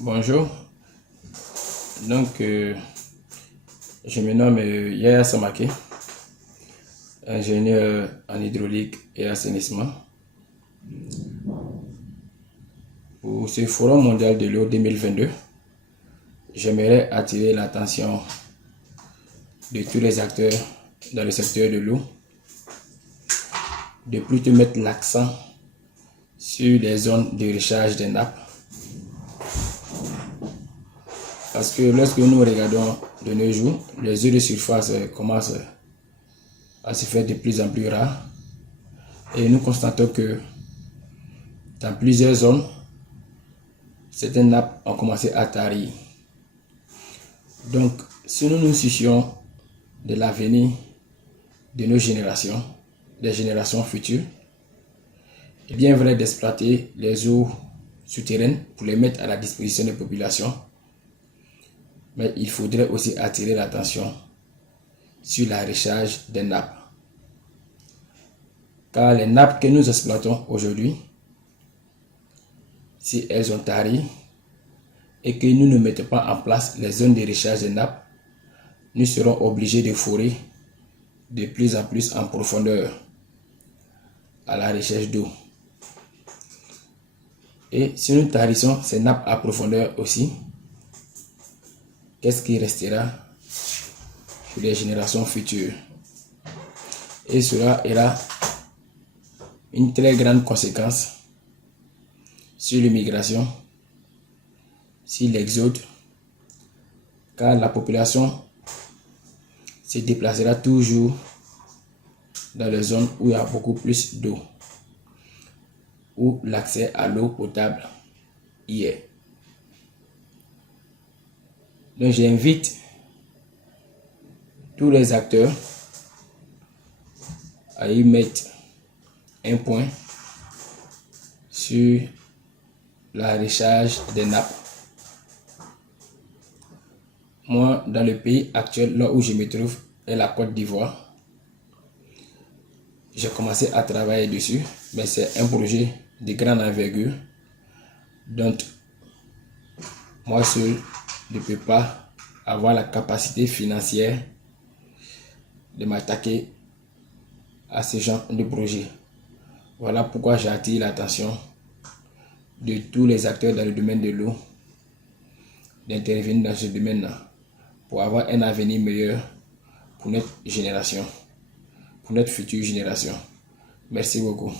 Bonjour, je me nomme Yaya Samake, ingénieur en hydraulique et assainissement. Pour ce Forum mondial de l'eau 2022, j'aimerais attirer l'attention de tous les acteurs dans le secteur de l'eau de plutôt mettre l'accent sur les zones de recharge des nappes. Parce que lorsque nous regardons de nos jours, les eaux de surface commencent à se faire de plus en plus rares. Et nous constatons que dans plusieurs zones, certaines nappes ont commencé à tarir. Donc, si nous nous soucions de l'avenir de nos générations, des générations futures, il est bien vrai d'exploiter les eaux souterraines pour les mettre à la disposition des populations. Mais il faudrait aussi attirer l'attention sur la recharge des nappes. Car les nappes que nous exploitons aujourd'hui, si elles ont tari et que nous ne mettons pas en place les zones de recharge des nappes, nous serons obligés de forer de plus en plus en profondeur à la recherche d'eau. Et si nous tarissons ces nappes à profondeur aussi, qu'est-ce qui restera pour les générations futures? Et cela aura une très grande conséquence sur l'immigration, sur l'exode, car la population se déplacera toujours dans les zones où il y a beaucoup plus d'eau, où l'accès à l'eau potable y est. Donc j'invite tous les acteurs à y mettre un point sur la recharge des nappes. Moi, dans le pays actuel, là où je me trouve, est la Côte d'Ivoire. J'ai commencé à travailler dessus, mais c'est un projet de grande envergure. Donc, moi seul ne peux pas avoir la capacité financière de m'attaquer à ce genre de projet. Voilà pourquoi j'attire l'attention de tous les acteurs dans le domaine de l'eau d'intervenir dans ce domaine-là pour avoir un avenir meilleur pour notre génération, pour notre future génération. Merci beaucoup.